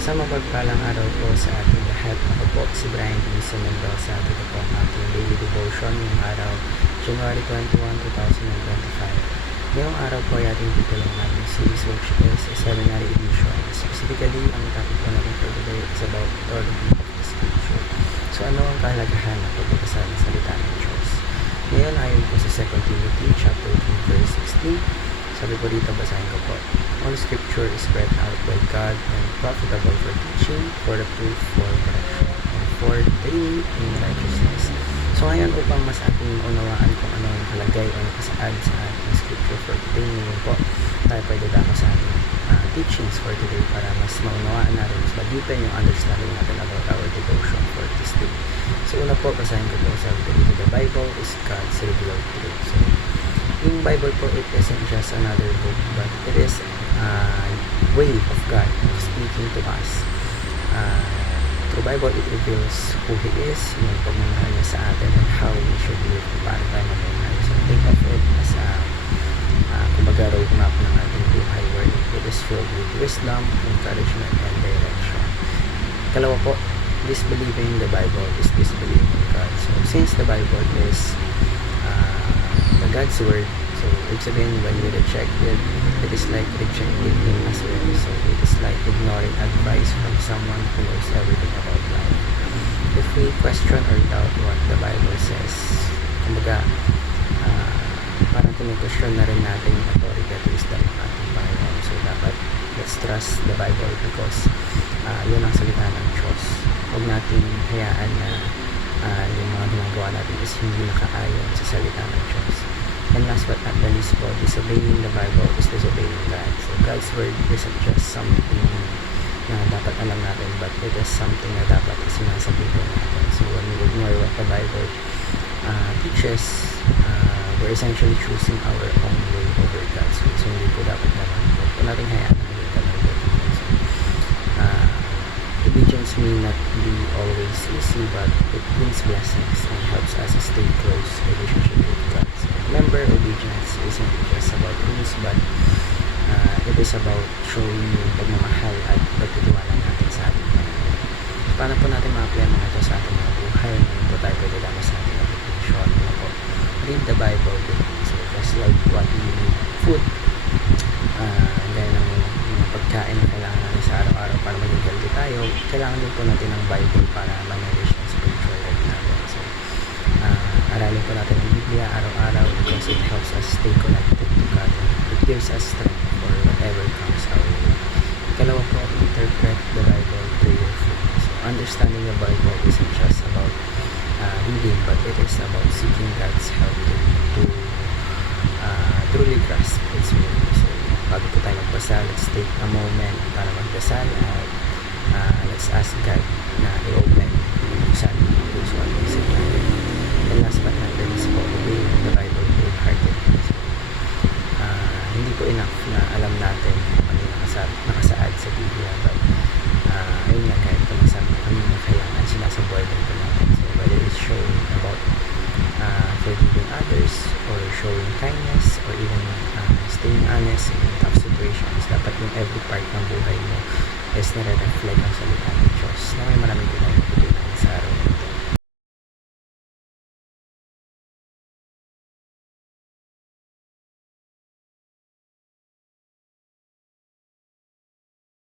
Sa mapagpalang araw po sa ating lahat. Ako po si Brian Luisa Mendoza. Ito po ang ating daily devotion ngayong araw, January 21, 2025. Ngayong araw po ay ating titulo ng ating series which is a seminary edition. Specifically, ang topic po natin for today is about authority of the scripture. So ano ang kahalagahan na pagbabasa ng salita ng Diyos? Ngayon ayon po sa 2 Timothy chapter 2 verse 16. Sabi po dito, basahin ko po. All scripture is spread out by God and profitable for teaching, for reproof, for correction, and for training in righteousness. So ngayon upang mas ating maunawaan kung ano ang nakalagay o nakasaad sa ating scripture for today, ngayon po tayo pwede dako sa ating teachings for today para mas maunawaan natin, mas ma-deepen yung understanding natin about our devotion for this day. So una po, basahin ko po, sabi ko dito, the Bible is God's revealed truth. So yung Bible po, it isn't just another book, but it is a way of God of speaking to us. Through Bible, it reveals who He is, yung pagmamahal niya sa atin, and how we should live kung paano tayo mamuhay. So think of it as a kumbaga roadmap ng ating buhay where it is filled with wisdom, encouragement, and direction. Kalawa po, disbelieving the Bible is disbelieving God. So since the Bible is God's word, so ibig sabihin when you reject it, it is like rejecting Him as well. So it is like ignoring advice from someone who knows everything about life. If we question or doubt what the Bible says, kumbaga parang kinu-question na rin natin yung authority at wisdom ng ating Panginoon. So dapat let's trust the Bible because yun ang salita ng Diyos. Huwag natin hayaan na yung mga ginagawa natin is hindi nakaayon sa salita ng Diyos. And last but not the least po, disobeying the Bible is disobeying God. So God's word isn't just something na dapat alam natin, but it is something na dapat sinasabihin natin. So when we ignore what the Bible teaches, we're essentially choosing our own way over God's way. So hindi po dapat naman po. Kung natin hayaan na hindi naman po. Obedience may not be always easy, but it brings blessings and helps us stay close relationship with God. So remember, obedience isn't just about rules, but it is about showing yung pagmamahal at pagtitiwala natin sa ating Panginoon. So, paano po natin ma-apply mga ito sa ating mga buhay? Ngayon po tayo pwede dapat sa ating application. Ano po? Read the Bible daily. So just like what we need food, gaya ng mga pagkain na kailangan natin sa araw-araw para maging healthy tayo, kailangan din po natin ng Bible para ma-nourish yung spiritual life natin. So aralin po natin ang Biblia araw-araw because it helps us stay connected to God and it gives us strength for whatever comes our way. Ikalawa po, interpret the Bible prayerfully. So understanding the Bible isn't just about reading, but it is about seeking God's help to truly grasp its meaning. So bago po tayo magbasa, let's take a moment para magdasal at let's ask God na i-open buksan ang puso at isip natin. And last but not least po, obeying the Bible wholeheartedly. So hindi po enough na alam natin kung ano yung nakasaad sa Biblia, but ayun nga, kahit tumasabi ano yung kailangan sinasabuhay din po natin. So whether it's showing about forgiving others or showing kindness or even staying honest in tough situations, dapat yung every part ng buhay mo is nare-reflect ang salita ng Diyos na may maraming pinagpapatuloy sa araw.